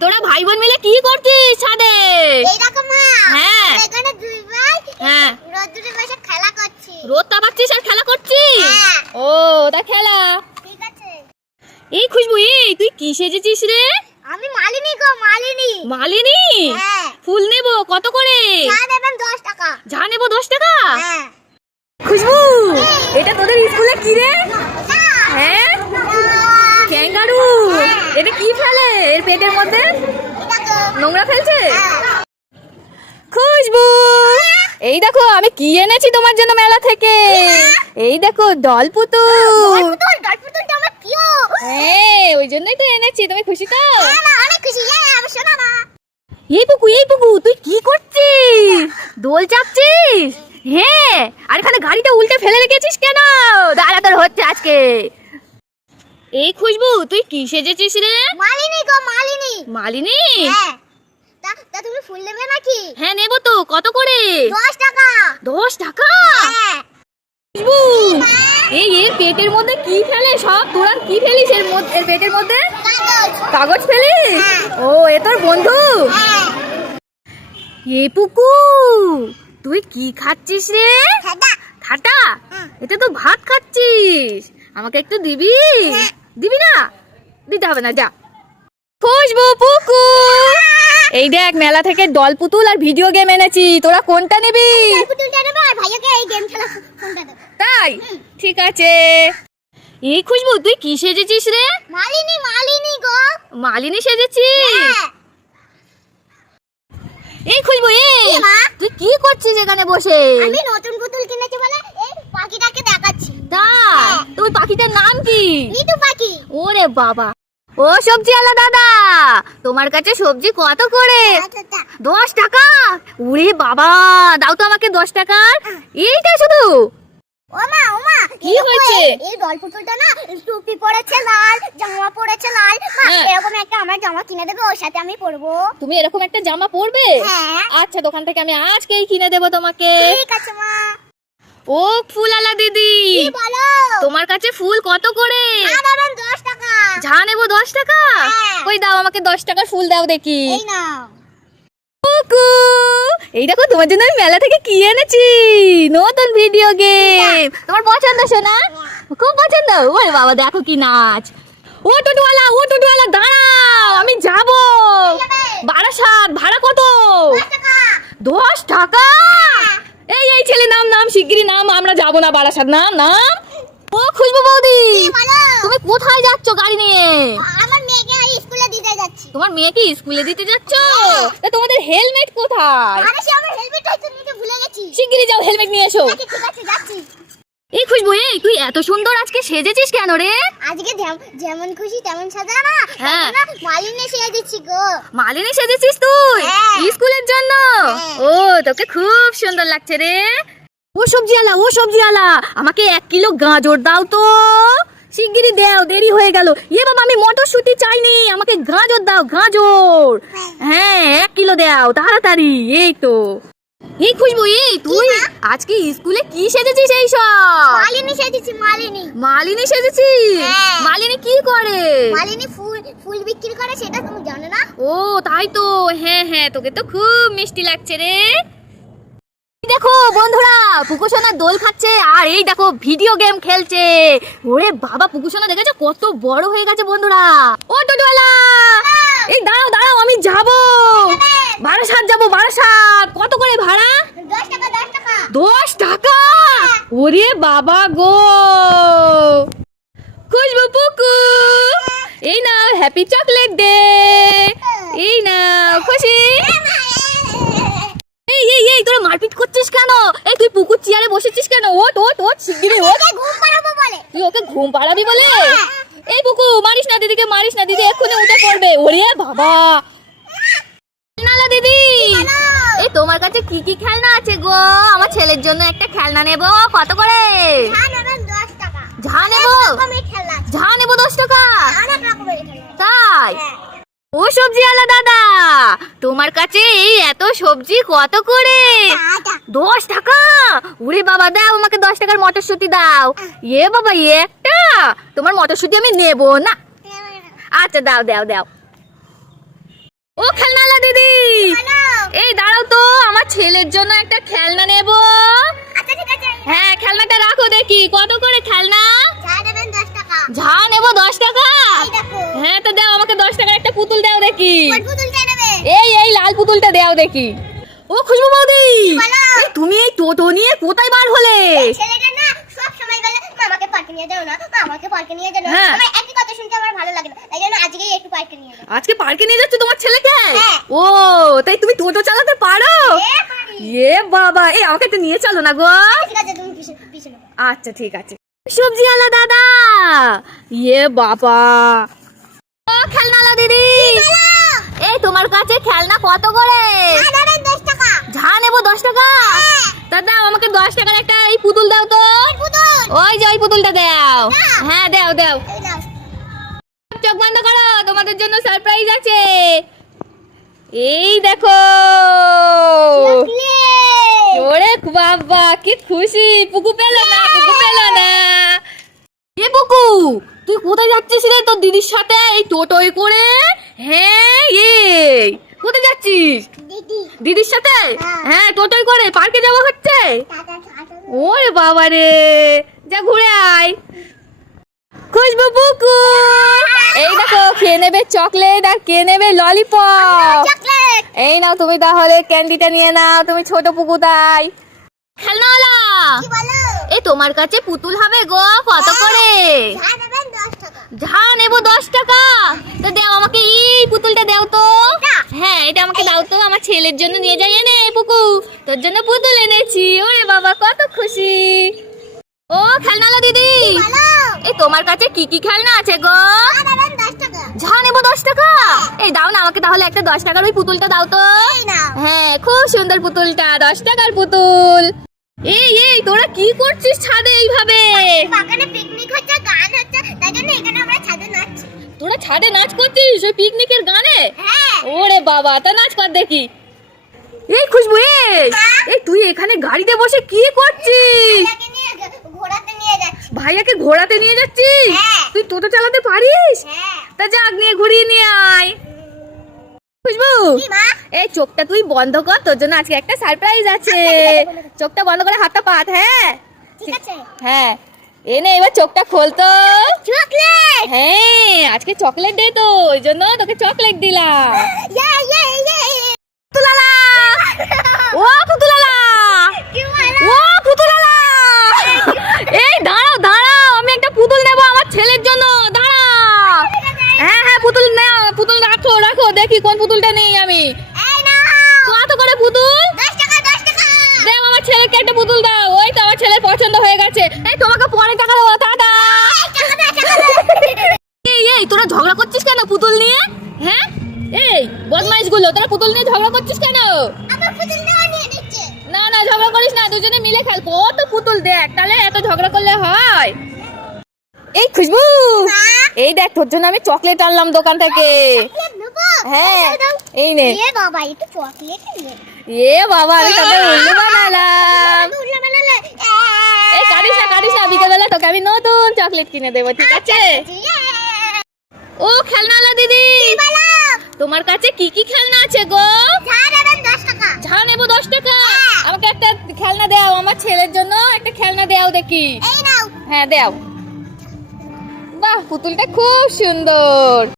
তোরা ভাই বোন মিলে কি করছিস ছাদে? এই দেখো মা, হ্যাঁ এখানে দুই ভাই হ্যাঁ রোদ্দুরে বসে খেলা করছি। রোদ তাপাচ্ছিস আর খেলা করছিস? হ্যাঁ। ও তা খেলা। ঠিক আছে। এই খুশবু, এই তুই কি সেজেছিস রে? আমি মালিনী গো, মালিনী। মালিনী? হ্যাঁ। ফুল নেব কত করে? যা দেবেন 10 টাকা। যা নেব 10 টাকা? হ্যাঁ। খুশবু, এটা তোদের স্কুলে কি রে? হ্যাঁ, ক্যাঙ্গারু। এটা কি ফেলে এর পেটের মধ্যে? নোংরা ফেলছে? খুশবু, এই দেখো আমি কি এনেছি তোমার জন্য মেলা থেকে। এই দেখো ডল পুতুল। দলপুতুলটা আমার প্রিয়। হ্যাঁ, ওই জন্যই তো এনেছি। তুমি খুশি তো? হ্যাঁ না, অনেক খুশি। আমি শোনা না। এই পুকু তুই কি করছিস? দোল চাপছিস? হ্যাঁ, আর এখানে গাড়িটা উল্টে ফেলে রেখেছিস কেন? দাঁড়া, তোর হচ্ছে আজকে। এই খুশবু, তুই কি সেজেছিস রে? মালিনী গো, মালিনী। মালিনী? হ্যাঁ। তা তুমি ফুল নেবে নাকি? হ্যাঁ নেবো তো। কত করে? 10 টাকা। 10 টাকা? হ্যাঁ। খুশবু, এই এর পেটের মধ্যে কি ফেলে সব? তোরা কি ফেলিস এর মধ্যে? এর পেটের মধ্যে কাগজ। কাগজ ফেলিস? হ্যাঁ। ও, এ তোর বন্ধু? হ্যাঁ। এ পুকু, তুই কি খাচ্ছিস রে? খাদা। খাটা? হুম। এটা তো ভাত খাচ্ছিস। আমাকে একটু দিবি? দিবি না? দিতে হবে না, যা। খুশবু, পুকু, এই দেখ মেলা থেকে ডল পুতুল আর ভিডিও গেম এনেছি। তোরা কোনটা নিবি? পুতুলটা নেবো আর ভাইয়াকে এই গেম খেলা ফোনটা দেবো। তাই? ঠিক আছে। এই খুশবু, তুই কি সেজেছিস রে? মালিনী, মালিনী গো। মালিনী সেজেছিস? হ্যাঁ। এই খুশবু, এই কি মা? তুই কি করছিস এখানে বসে? আমি নতুন পুতুল কিনেছি বলে এই পাখিটাকে দেখাচ্ছি। তাই? তুই পাখিটার নাম কি? মিঠু পাখি। ওরে বাবা। ও সবজিওয়ালা দাদা, তোমার কাছে সবজি কত করে? 10 টাকা? ওরে বাবা, দাও তো আমাকে 10 টাকার। এইটা শুধু? ওমা ওমা, কি হয়েছে? এই ডল পুতুলটা না টুপি পরেছে লাল, জামা পরেছে লাল। মা, হ্যাঁ। এরকম একটা আমার জামা কিনে দেবে, ওর সাথে আমি পরবো। তুমি এরকম একটা জামা পরবে? হ্যাঁ। আচ্ছা, দোকান থেকে আমি আজকেই কিনে দেবো তোমাকে। ঠিক আছে মা। ও ফুলালা দিদি, কি বলো? তোমার কাছে ফুল কত করে? যা দেবেন 10 টাকা। যা নেবো 10 টাকা? হ্যাঁ। কই দাও আমাকে 10 টাকার ফুল দাও দেখি। এই নাও। কুকু, এই দেখো তোমার জন্য আমি মেলা থেকে কি এনেছি। নতুন ভিডিও গেম। তোমার পছন্দ শোনা? খুব পছন্দ? ওরে বাবা, দেখো কি নাচ। ও টোটোওয়ালা দাঁড়াও, আমি যাব। বারাসাত, ভাড়া কত? 10 টাকা। 10 টাকা? এই ছেলে নাম শিগগিরই নাম, আমরা যাব না বারাসাত। নাম। ও খুশবু বৌদি, কি বলো? তুমি কোথায় যাচ্ছ গাড়ি নিয়ে? আমার মেয়েকে স্কুলে দিতে যাচ্ছি। তোমার মেয়েকে স্কুলে দিতে যাচ্ছ? তা তোমাদের হেলমেট কোথায়? আরে সে আমার হেলমেট হয়তো নিতে ভুলে গেছি। শিগগিরই যাও, হেলমেট নিয়ে এসো। ঠিক আছে যাচ্ছি। এই খুশবু, এই তুই এত সুন্দর আজকে সেজেছিস কেন রে? আজকে যেমন খুশি তেমন সাজা না। হ্যাঁ। মালিনী সেজে দিচ্ছি গো। মালিনী সেজেছিস তুই? হ্যাঁ। স্কুলের জন্য? হ্যাঁ। ও, তোকে খুব সুন্দর লাগছে রে। ও সবজিওয়ালা, আমাকে 1 কিলো গাজর দাও তো। শিগগিরই দাও, দেরি হয়ে গেল। বাবা, আমি মটরশুঁটি চাইনি, আমাকে গাজর দাও, গাজর। হ্যাঁ, 1 কিলো দাও তাড়াতাড়ি। এই তো। এই খুশবু, এই তুই মা? আজকে স্কুলে কি সেজেছিস এই সব? মালিনী সেজেছি, মালিনী। মালিনী সেজেছিস? হ্যাঁ। মালিনী কি করে? মালিনী ফুল বিক্রি করে, সেটা তুমি জানো না? ও তাই তো। হ্যাঁ, তোকে তো খুব মিষ্টি লাগছে রে। দেখো বন্ধুরা, পুকুসোনা দোল খাচ্ছে আর এই দেখো ভিডিও গেম খেলছে। ওরে বাবা, পুকুসোনা দেখেছো কত বড় হয়ে গেছে বন্ধুরা। ও টোটোওয়ালা, এই দাঁড়াও, আমি যাব। বারাসাত যাব, বারাসাত। কত করে ভাড়া? 10 টাকা, 10 টাকা। 10 টাকা? ওরে বাবা গো। খুশবু, পুকু, এই নাও হ্যাপি চকলেট ডে। এই নাও খুশি। এই তোরা মারপিট করছিস কেন? এই তুই পুকুর চেয়ারে বসেছিস কেন? ওঠ শিগগিরই ওঠ। ওকে ঘুম পাড়াবো বলে। তুই ওকে ঘুম পাড়াবি বলে? এই পুকু, মারিস না দিদিকে, মারিস না, দিদি এক্ষুনি উঠে পড়বে। ওরে বাবা। নালা দিদি, এই তোমার কাছে কি কি খেলনা আছে গো? আমার ছেলের জন্য একটা খেলনা নেব। কত করে? যা নেবেন 10 টাকা। যা নেব? রকমের খেলনা আছে। 10 টাকা? অনেক রকমের খেলনা আছে। তাই? হ্যাঁ। ও সবজিওয়ালা দাদা, তোমার কাছে এই এত সবজি কত করে? 10 টাকা? ওরে বাবা, দাও আমাকে 10 টাকার মটরশুঁটি দাও। বাবা, একটা? তোমার মটরশুঁটি আমি নেব না। আচ্ছা, দাও। ও খেলনাওয়ালা দিদি, বলো। এই দাঁড়াও তো, আমার ছেলের জন্য একটা খেলনা নেব। আচ্ছা ঠিক আছে। হ্যাঁ খেলনাটা রাখো দেখি, কত করে খেলনা? যা নেবেন 10 টাকা। যা নেবো 10 টাকা? এই দেখো। হ্যাঁ তো দাও, আমাকে 10 টাকার একটা পুতুল দাও দেখি। কোন পুতুলটা নেবে? এই লাল পুতুলটা দাও দেখি। ও খুশবু বৌদি, বলো। এই তুমি এই টোটো নিয়ে কোথায় বার হলে? ছেলেটা না সব সময় বলে আমাকে পার্কে নিয়ে যাও না, আমাকে পার্কে নিয়ে যাও না। হ্যাঁ। আমার একই কথা শুনতে আমার ভালো লাগে না, তাই জন্য আজকেই একটু পার্কে নিয়ে যাও। আজকে পার্কে নিয়ে যাচ্ছ তোমার ছেলেকে? হ্যাঁ। ও তাই তুমি টোটো চালাতে পারো? পারি। এ বাবা, এই আমাকে একটু নিয়ে চলো না গো। ঠিক আছে, তুমি পিছনে বসো। আচ্ছা ঠিক আছে। সবজিওয়ালা দাদা, এ বাবা। ও খেলনাওয়ালা দিদি, এই তোমার কাছে খেলনা কত করে? যা নেবেন 10 টাকা। যা নেবো 10 টাকা? হ্যাঁ। দাদা আমাকে 10 টাকার একটা এই পুতুল দাও তো। পুতুল। ওই যে ওই পুতুলটা দাও। দাও। হ্যাঁ দাও দাও। এই নাও। চোখ বন্ধ করো, তোমাদের জন্য সারপ্রাইজ আছে। এই দেখো। চকলেট। ওরে বাবা কি খুশি, পুকু পেলো না, পুকু পেলো না। এ পুকু, তুই কোথায় যাচ্ছিস রে তোর দিদির সাথে এই টোটোয় করে? হ্যাঁ এই কোথায় যাচ্ছিস? দিদি। দিদির সাথে? হ্যাঁ। হ্যাঁ টোটোয় করে পার্কে যাওয়া হচ্ছে। Tata tata. ওরে বাবা রে, যা ঘুরে আয়। খুশবু পুকু, এই দেখো খেয়ে নেবে চকলেট আর খেয়ে নেবে ললিপপ। চকলেট। এই নাও তুমি তাহলে ক্যান্ডিটা নিয়ে নাও, তুমি ছোট পুকু তাই। খেলনাওয়ালা, কি বলো? এই তোমার কাছে পুতুল হবে গো, কত করে? যা নেবেন 10 টাকা। যা নেবো 10 টাকা? তো দাও আমাকে এই পুতুলটা দাও তো। এটা? হ্যাঁ এটা আমাকে দাও তো, আমার ছেলের জন্য নিয়ে যাই। এনে পুকু, তোর জন্য পুতুল এনেছি। ওরে বাবা কত খুশি। ও খেলনাওয়ালা দিদি, বলো। এই তোমার কাছে কি কি খেলনা আছে গো? যা নেবেন 10 টাকা। যা নেবো 10 টাকা? এই দাও না আমাকে তাহলে একটা 10 টাকার ওই পুতুলটা দাও তো। এই নাও। হ্যাঁ খুব সুন্দর পুতুলটা, 10 টাকার পুতুল। এই তোরা কি করছিস ছাদে এইভাবে? বাগানে পিকনিক হচ্ছে, গান হচ্ছে, তাই জন্য এখানে আমরা ছাদে নাচছি। তোরা ছাদে নাচ করছিস ওই পিকনিকের গানে? হ্যাঁ। ওরে বাবা, তা নাচ কর দেখি। এই খুশবু, এই তুই এখানে গাড়িতে বসে কি করছিস? এটাকে নিয়ে ঘোরাতে নিয়ে যাচ্ছি। ভাইয়াকে ঘোরাতে নিয়ে যাচ্ছিস? হ্যাঁ। তুই টোটো চালাতে পারিস? হ্যাঁ। তা যাক নিয়ে ঘুরিয়ে নিয়ে আয়। খুশবু, কি মা? এই চোখটা তুই বন্ধ কর, তোর জন্য আজকে একটা সারপ্রাইজ আছে। চোখটা বন্ধ করে হাতটা পাত। হ্যাঁ ঠিক আছে। হ্যাঁ এনে এবার চোখটা খোলতো। চকলেট। হ্যাঁ আজকে চকলেট ডে তো, ওই জন্য তোকে চকলেট দিলাম। ইয়ে। পুতুলালা, ও পুতুলালা, কি বলো? ও পুতুলালা। এই দাঁড়াও দাঁড়াও, আমি একটা পুতুল নেব আমার ছেলের জন্য, দাঁড়াও। হ্যাঁ পুতুল নাও, পুতুল রাখো রাখো, দেখি কোন পুতুলটা নেই আমি। এই নাও। কত করে পুতুল? 10 টাকা 10 টাকা। দাও আমার ছেলেকে একটা পুতুল দাও। ওই তো আমার ছেলের পছন্দ হয়ে গেছে। এই তোমাকে পরে টাকা দেবো, টাটা। এই তোরা ঝগড়া করছিস কেন পুতুল নিয়ে? হ্যাঁ এই বদমাইশ গুলো, তোরা পুতুল নিয়ে ঝগড়া করছিস কেন? আমার পুতুল নেওয়া নিয়ে দিচ্ছে। না না ঝগড়া করিস না, দুজনে মিলে খেল। কত পুতুল দেখ, তাহলে এত ঝগড়া করলে হয়? এই খুশবু, এই দেখ তোর জন্য আমি চকলেট আনলাম দোকান থেকে। চকলেট নেবো? হ্যাঁ দাও। এই নে। এ বাবা, একটু চকলেট নিয়ে। এ বাবা আমি তোকে উল্লু বানালাম। উল্লা বানালে। এই কাটিস না, বিকেলবেলা তোকে আমি নতুন চকলেট কিনে দেবো, ঠিক আছে? ও খেলনাওয়ালা দিদি, কি বলো? তোমার কাছে কি কি খেলনা আছে গো? যা নেবেন 10 টাকা। যা নেবো 10 টাকা? হ্যাঁ। আমাকে একটা খেলনা দাও, আমার ছেলের জন্য একটা খেলনা দাও দেখি। এই নাও। হ্যাঁ দাও। বাহ পুতুলটা খুব সুন্দর।